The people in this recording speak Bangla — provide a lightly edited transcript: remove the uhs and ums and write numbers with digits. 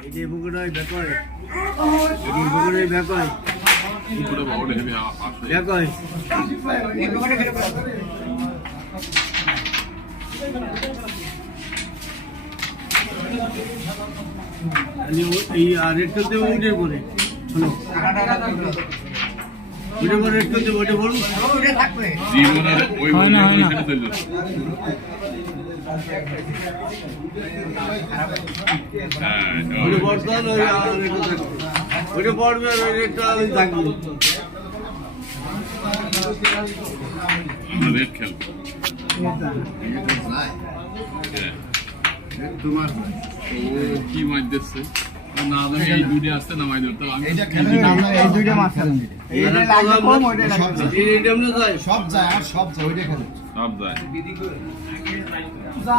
এই যে বুকুটাই বেকয় এই বুকুটাই বেকয় বুকুটা বড় হেবে আসে বেকয় এই বুকুটা খেলে এই রেড করতে উঠে পড়ে শোনো উঠে পড়ে রেড করতে উঠে পড়ুন উঠে থাকবে জীবনে ওই হয় না চলে উঠে পড়তাম উঠে পড়বে আর ওই রেডটা ওই থাকবে রেড খেলবো তোমার কি মাছ দিচ্ছে না আমি এই দুটো আসতে না মাছ ধরতাম আমি এইটা খেলে এই দুইটা মাছ খেলেন এইটা লাগবে কম ওইটা লাগবে সব সব যায় আর সব যায় ওইটা খেলে সব যায় যা